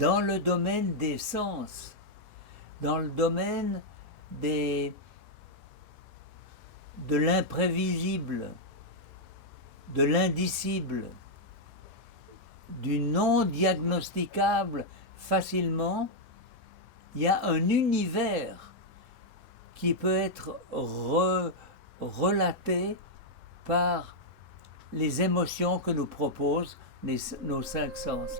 dans le domaine des sens, dans le domaine de l'imprévisible, de l'indicible, du non diagnosticable facilement. Il y a un univers qui peut être relaté par les émotions que nous proposent nos cinq sens.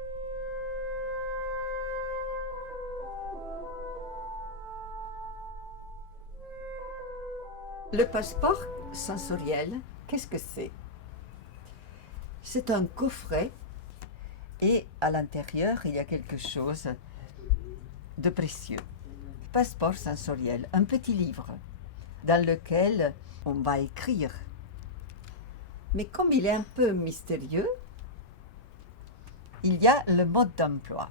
Le passeport sensoriel, qu'est-ce que c'est? C'est un coffret et à l'intérieur, il y a quelque chose de précieux. Passeport sensoriel, un petit livre dans lequel on va écrire. Mais comme il est un peu mystérieux, il y a le mode d'emploi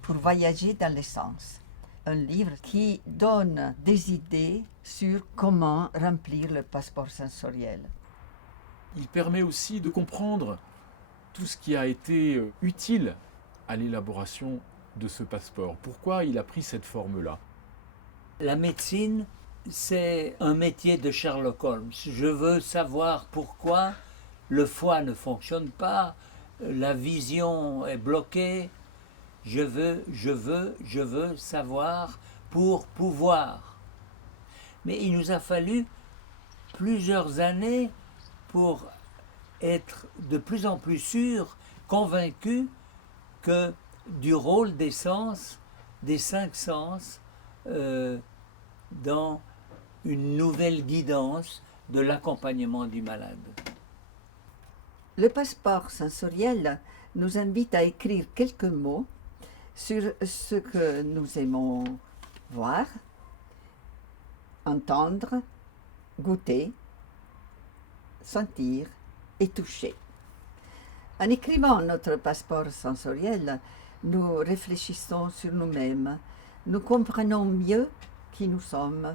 pour voyager dans les sens. Un livre qui donne des idées sur comment remplir le passeport sensoriel. Il permet aussi de comprendre tout ce qui a été utile à l'élaboration de ce passeport. Pourquoi il a pris cette forme-là? La médecine, c'est un métier de Sherlock Holmes. Je veux savoir pourquoi le foie ne fonctionne pas, la vision est bloquée. Je veux savoir pour pouvoir. Mais il nous a fallu plusieurs années pour être de plus en plus sûrs, convaincus que du rôle des sens, des cinq sens, dans une nouvelle guidance de l'accompagnement du malade. Le passeport sensoriel nous invite à écrire quelques mots sur ce que nous aimons voir, entendre, goûter, sentir et toucher. En écrivant notre passeport sensoriel, nous réfléchissons sur nous-mêmes, nous comprenons mieux qui nous sommes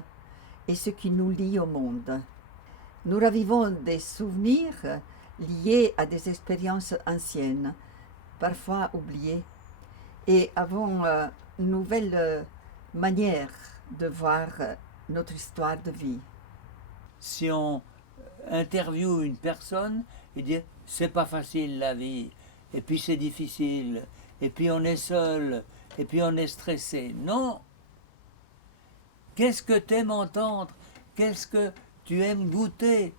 et ce qui nous lie au monde. Nous ravivons des souvenirs liés à des expériences anciennes, parfois oubliées, et avons une nouvelle manière de voir notre histoire de vie. Si on interviewe une personne et dit c'est pas facile la vie, et puis c'est difficile, et puis on est seul, et puis on est stressé. Non! Qu'est-ce que tu aimes entendre? Qu'est-ce que tu aimes goûter?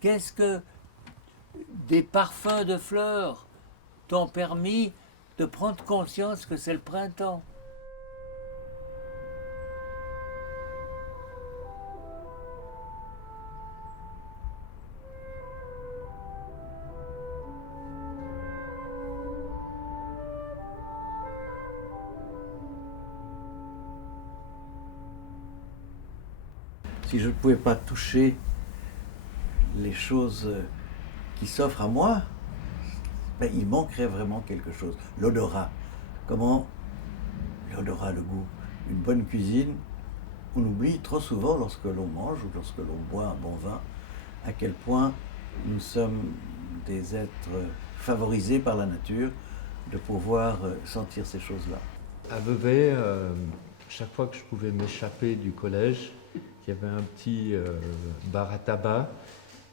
Qu'est-ce que des parfums de fleurs t'ont permis de prendre conscience que c'est le printemps? Si je ne pouvais pas toucher les choses qui s'offrent à moi, ben, il manquerait vraiment quelque chose. L'odorat. Comment l'odorat, le goût. Une bonne cuisine, on oublie trop souvent lorsque l'on mange ou lorsque l'on boit un bon vin, à quel point nous sommes des êtres favorisés par la nature de pouvoir sentir ces choses-là. À Vevey, chaque fois que je pouvais m'échapper du collège, il y avait un petit bar à tabac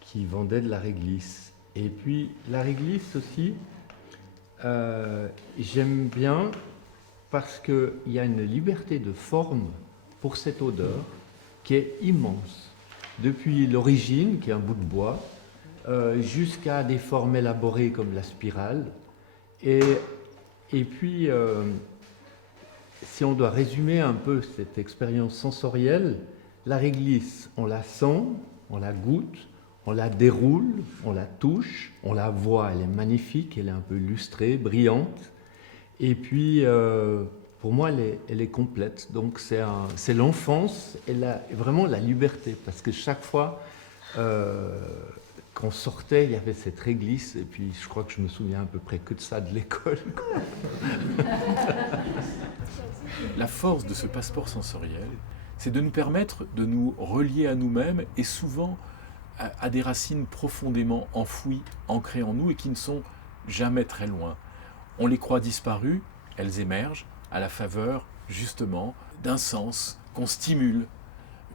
qui vendait de la réglisse. Et puis la réglisse aussi, j'aime bien parce qu'il y a une liberté de forme pour cette odeur qui est immense. Depuis l'origine, qui est un bout de bois, jusqu'à des formes élaborées comme la spirale. Et puis, si on doit résumer un peu cette expérience sensorielle, la réglisse, on la sent, on la goûte, on la déroule, on la touche, on la voit, elle est magnifique, elle est un peu lustrée, brillante. Et puis, pour moi, elle est complète. Donc, c'est l'enfance et vraiment la liberté. Parce que chaque fois qu'on sortait, il y avait cette réglisse. Et puis, je crois que je me souviens à peu près que de ça de l'école. La force de ce passeport sensoriel, c'est de nous permettre de nous relier à nous-mêmes et souvent à des racines profondément enfouies, ancrées en nous et qui ne sont jamais très loin. On les croit disparues, elles émergent à la faveur justement d'un sens qu'on stimule,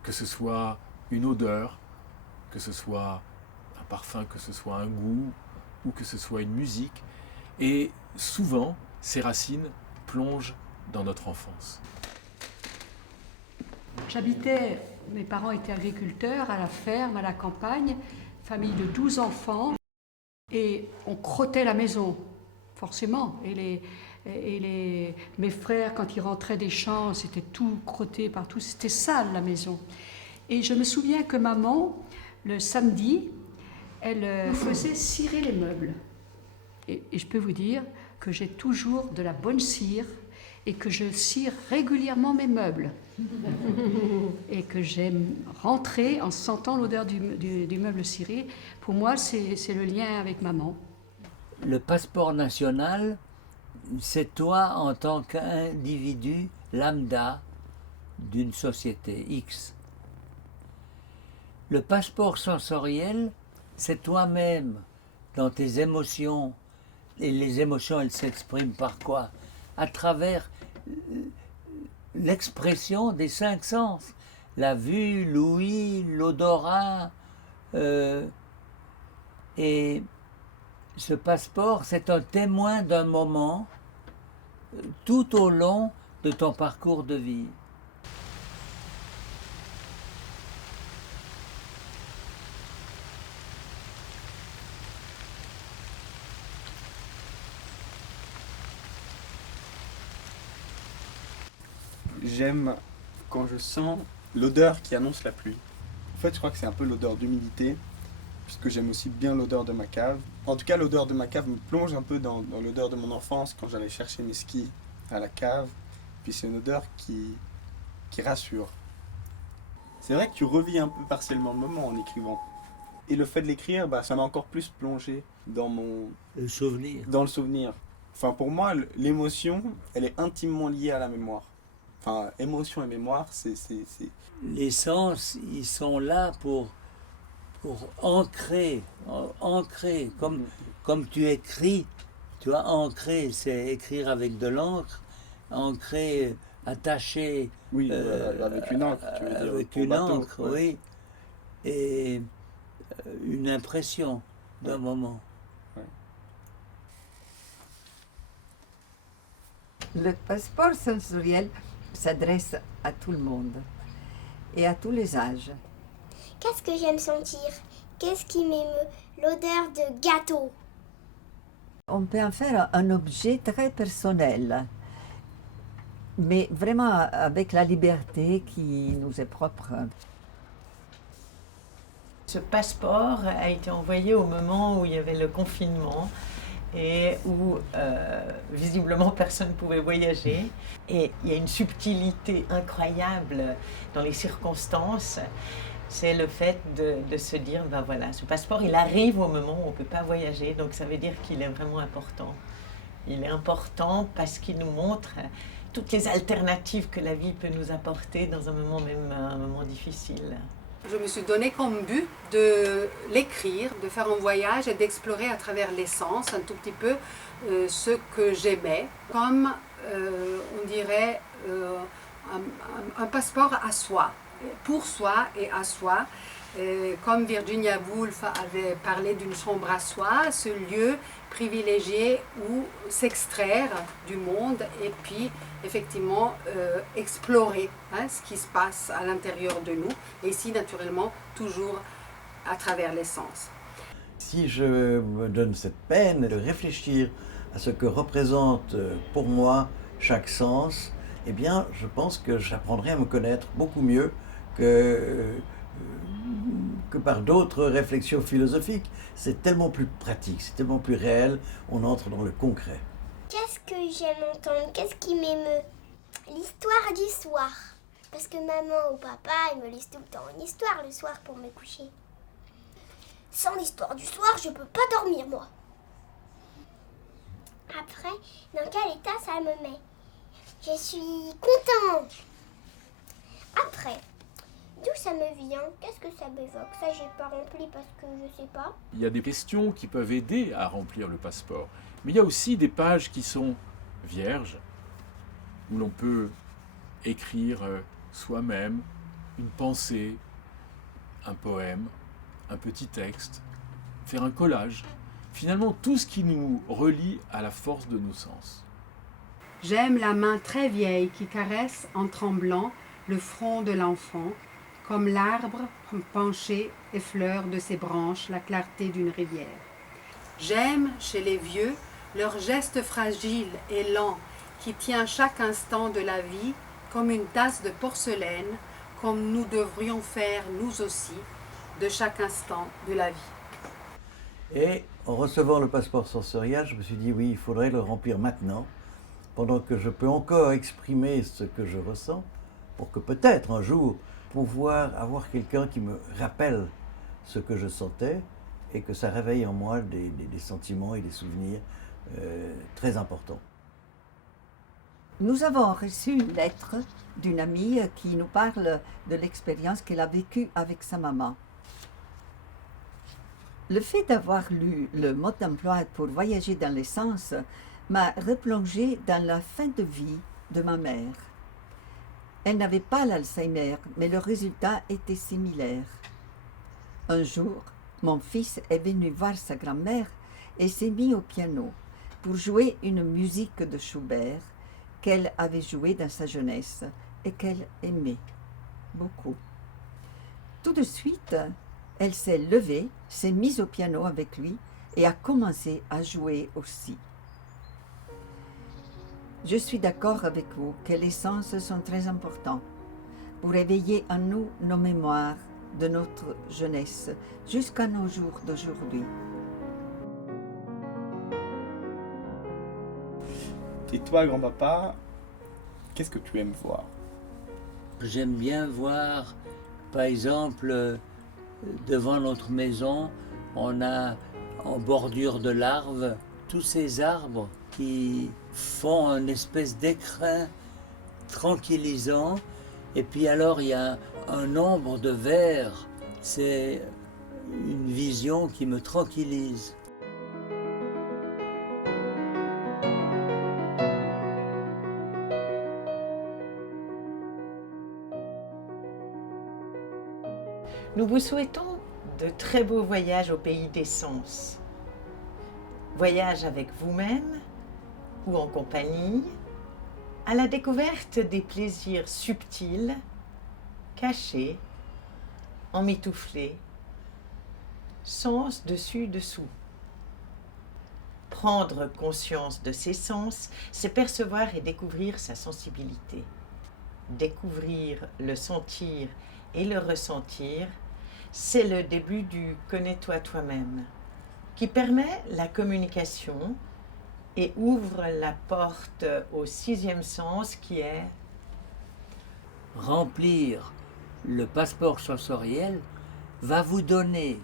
que ce soit une odeur, que ce soit un parfum, que ce soit un goût ou que ce soit une musique. Et souvent, ces racines plongent dans notre enfance. J'habitais, mes parents étaient agriculteurs à la ferme, à la campagne, famille de 12 enfants, et on crottait la maison, forcément. Mes frères, quand ils rentraient des champs, c'était tout crotté partout, c'était sale la maison. Et je me souviens que maman, le samedi, elle faisait cirer les meubles. Et je peux vous dire que j'ai toujours de la bonne cire et que je cire régulièrement mes meubles. Et que j'aime rentrer en sentant l'odeur du meuble ciré. Pour moi, c'est le lien avec maman. Le passeport national, c'est toi en tant qu'individu lambda d'une société X. Le passeport sensoriel, c'est toi-même dans tes émotions. Et les émotions, elles s'expriment par quoi? À travers l'expression des 5 sens. La vue, l'ouïe, l'odorat. Et ce passeport, c'est un témoin d'un moment tout au long de ton parcours de vie. J'aime quand je sens l'odeur qui annonce la pluie. En fait, je crois que c'est un peu l'odeur d'humidité, puisque j'aime aussi bien l'odeur de ma cave. En tout cas, l'odeur de ma cave me plonge un peu dans l'odeur de mon enfance, quand j'allais chercher mes skis à la cave. Puis c'est une odeur qui rassure. C'est vrai que tu revis un peu partiellement le moment en écrivant. Et le fait de l'écrire, ça m'a encore plus plongé dans Le souvenir. dans le souvenir. Enfin, pour moi, l'émotion, elle est intimement liée à la mémoire. Enfin, émotion et mémoire, c'est... Les sens, ils sont là pour ancrer, comme tu écris. Tu vois, ancrer, c'est écrire avec de l'encre, ancrer, attacher. Oui, avec une encre, tu veux dire. Avec au une bateau, encre, ouais. oui. Et une impression d'un moment. Le passeport sensoriel s'adresse à tout le monde et à tous les âges. Qu'est-ce que j'aime sentir? Qu'est-ce qui m'émeut? L'odeur de gâteau. On peut en faire un objet très personnel, mais vraiment avec la liberté qui nous est propre. Ce passeport a été envoyé au moment où il y avait le confinement et où visiblement personne ne pouvait voyager. Et il y a une subtilité incroyable dans les circonstances. C'est le fait de se dire, ben voilà, ce passeport, il arrive au moment où on ne peut pas voyager, donc ça veut dire qu'il est vraiment important. Il est important parce qu'il nous montre toutes les alternatives que la vie peut nous apporter dans un moment, même un moment difficile. Je me suis donné comme but de l'écrire, de faire un voyage et d'explorer à travers les sens un tout petit peu ce que j'aimais, comme on dirait un passeport à soi, pour soi et à soi. Comme Virginia Woolf avait parlé d'une chambre à soi, ce lieu privilégié où s'extraire du monde et puis effectivement explorer ce qui se passe à l'intérieur de nous, et ici naturellement toujours à travers les sens. Si je me donne cette peine de réfléchir à ce que représente pour moi chaque sens, eh bien je pense que j'apprendrai à me connaître beaucoup mieux que par d'autres réflexions philosophiques. C'est tellement plus pratique, c'est tellement plus réel, on entre dans le concret. Qu'est-ce que j'aime entendre? Qu'est-ce qui m'émeut? L'histoire du soir. Parce que maman ou papa, ils me lisent tout le temps une histoire le soir pour me coucher. Sans l'histoire du soir, je peux pas dormir, moi. Après, dans quel état ça me met? Je suis contente. Après, d'où ça me vient? Qu'est-ce que ça m'évoque? Ça, j'ai pas rempli parce que je sais pas. Il y a des questions qui peuvent aider à remplir le passeport. Mais il y a aussi des pages qui sont vierges, où l'on peut écrire soi-même une pensée, un poème, un petit texte, faire un collage. Finalement, tout ce qui nous relie à la force de nos sens. J'aime la main très vieille qui caresse en tremblant le front de l'enfant, comme l'arbre penché effleure de ses branches la clarté d'une rivière. J'aime, chez les vieux, leur geste fragile et lent qui tient chaque instant de la vie comme une tasse de porcelaine, comme nous devrions faire nous aussi de chaque instant de la vie. Et en recevant le passeport sensoriel, je me suis dit oui, il faudrait le remplir maintenant, pendant que je peux encore exprimer ce que je ressens, pour que peut-être un jour pouvoir avoir quelqu'un qui me rappelle ce que je sentais et que ça réveille en moi des sentiments et des souvenirs très importants. Nous avons reçu une lettre d'une amie qui nous parle de l'expérience qu'elle a vécue avec sa maman. Le fait d'avoir lu le mode d'emploi pour voyager dans les sens m'a replongé dans la fin de vie de ma mère. Elle n'avait pas l'Alzheimer, mais le résultat était similaire. Un jour, mon fils est venu voir sa grand-mère et s'est mis au piano pour jouer une musique de Schubert qu'elle avait jouée dans sa jeunesse et qu'elle aimait beaucoup. Tout de suite, elle s'est levée, s'est mise au piano avec lui et a commencé à jouer aussi. Je suis d'accord avec vous que les sens sont très importants pour éveiller en nous nos mémoires de notre jeunesse jusqu'à nos jours d'aujourd'hui. Et toi, grand-papa, qu'est-ce que tu aimes voir? J'aime bien voir, par exemple, devant notre maison, on a en bordure de larves tous ces arbres qui font une espèce d'écrin tranquillisant. Et puis alors il y a un nombre de vers. C'est une vision qui me tranquillise. Nous vous souhaitons de très beaux voyages au pays des sens. Voyage avec vous-même ou en compagnie, à la découverte des plaisirs subtils, cachés, emmitouflés, sens dessus-dessous. Prendre conscience de ses sens, c'est percevoir et découvrir sa sensibilité. Découvrir le sentir et le ressentir, c'est le début du « connais-toi toi-même » qui permet la communication et ouvre la porte au 6e sens qui est remplir le passeport sensoriel va vous donner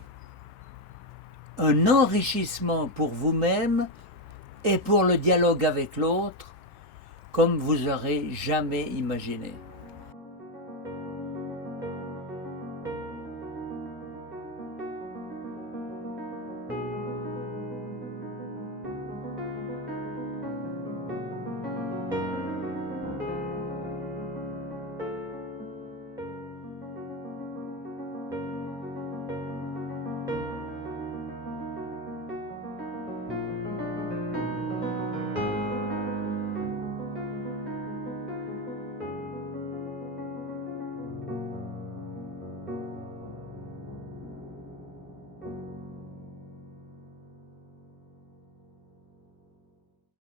un enrichissement pour vous-même et pour le dialogue avec l'autre comme vous n'aurez jamais imaginé.